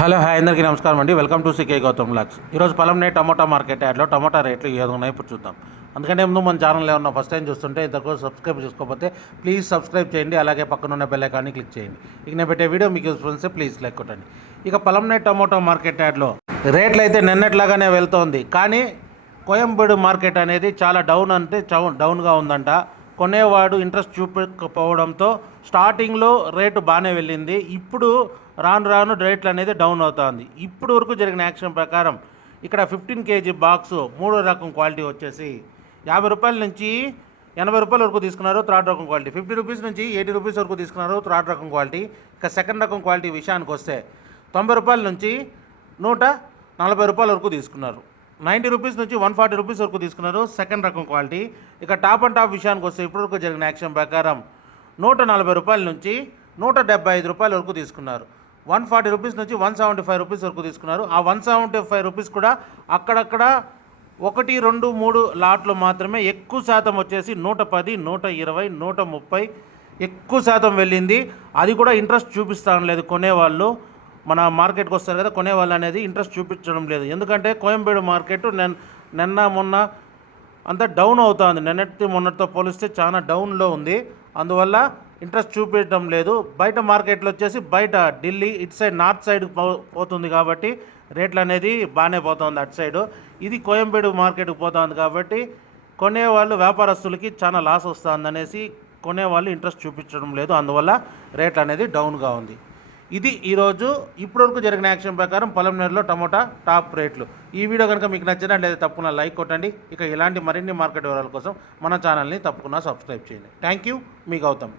Hello hi అందరికీ నమస్కారం అండి. వెల్కమ్ టు సికే గౌతమ్ లాక్స్. ఈరోజు పొలంనేటి టమోటా మార్కెట్ యాడ్లో టమోటా రేట్లు ఏ విధంగా ఉన్నాయి ఇప్పుడు చూద్దాం. అందుకంటే ముందు మన ఛానల్ ఏమన్నా ఫస్ట్ టైం చూస్తుంటే ఇంతకు సబ్స్క్రైబ్ చేసుకోకపోతే ప్లీజ్ సబ్స్క్రైబ్ చేయండి. అలాగే పక్కన ఉన్న బెల్ ఐకాన్ని క్లిక్ చేయండి. ఇక నేను పెట్టే వీడియో మీకు యూస్ఫుల్ వస్తే ప్లీజ్ లైక్ కొట్టండి. ఇక పొలంనేటి టమోటా మార్కెట్ యాడ్లో రేట్లు అయితే నిన్నట్లాగానే వెళ్తోంది. కానీ కోయంబేడు మార్కెట్ అనేది చాలా డౌన్గా ఉందంట. కొనేవాడు ఇంట్రెస్ట్ చూపకపోవడంతో స్టార్టింగ్లో రేటు బాగానే వెళ్ళింది. ఇప్పుడు రాను రేట్లు అనేది డౌన్ అవుతుంది. ఇప్పుడు వరకు జరిగిన యాక్షన్ ప్రకారం ఇక్కడ 15 kg బాక్సు మూడో రకం క్వాలిటీ వచ్చేసి 50 రూపాయల నుంచి 80 రూపాయల వరకు తీసుకున్నారు థర్డ్ రకం క్వాలిటీ. 50 రూపీస్ నుంచి 80 రూపీస్ వరకు తీసుకున్నారు థర్డ్ రకం క్వాలిటీ. ఇక సెకండ్ రకం క్వాలిటీ విషయానికి వస్తే 90 రూపాయల నుంచి 140 రూపాయల వరకు తీసుకున్నారు. 90 రూపీస్ నుంచి 140 రూపీస్ వరకు తీసుకున్నారు సెకండ్ రకం క్వాలిటీ. ఇక టాప్ అండ్ టాప్ విషయానికి వస్తే ఇప్పటివరకు జరిగిన యాక్షన్ ప్రకారం 140 రూపాయల నుంచి 175 రూపాయల వరకు తీసుకున్నారు. 140 రూపీస్ నుంచి 175 రూపీస్ వరకు తీసుకున్నారు. ఆ 175 రూపీస్ కూడా అక్కడక్కడ 1, 2, 3 లాట్లు మాత్రమే. ఎక్కువ శాతం వచ్చేసి 110, 120, 130 ఎక్కువ శాతం వెళ్ళింది. అది కూడా ఇంట్రెస్ట్ చూపిస్తాం లేదు కొనేవాళ్ళు. మన మార్కెట్కి వస్తారు కదా కొనేవాళ్ళు అనేది ఇంట్రెస్ట్ చూపించడం లేదు. ఎందుకంటే కోయంబేడు మార్కెట్ నిన్న మొన్న అంతా డౌన్ అవుతుంది. మొన్నటితో పోలిస్తే చాలా డౌన్లో ఉంది. అందువల్ల ఇంట్రెస్ట్ చూపించడం లేదు. బయట మార్కెట్లో వచ్చేసి బయట ఢిల్లీ ఇటు సైడ్ నార్త్ సైడ్ పోతుంది కాబట్టి రేట్లు అనేది బాగానే పోతుంది అటు సైడు. ఇది కోయంబేడు మార్కెట్కి పోతుంది కాబట్టి కొనేవాళ్ళు వ్యాపారస్తులకి చాలా లాస్ వస్తుంది అనేసి కొనేవాళ్ళు ఇంట్రెస్ట్ చూపించడం లేదు. అందువల్ల రేట్లు అనేది డౌన్గా ఉంది. ఇది ఈరోజు ఇప్పటివరకు జరిగిన యాక్షన్ ప్రకారం పొలంనేరులో టమోటా టాప్ రేట్లు. ఈ వీడియో కనుక మీకు నచ్చినట్లయితే తప్పకుండా లైక్ కొట్టండి. ఇక ఇలాంటి మరిన్ని మార్కెట్ వివరాల కోసం మన ఛానల్ని తప్పకుండా సబ్స్క్రైబ్ చేయండి. థ్యాంక్ యూ, మీ గౌతమ్.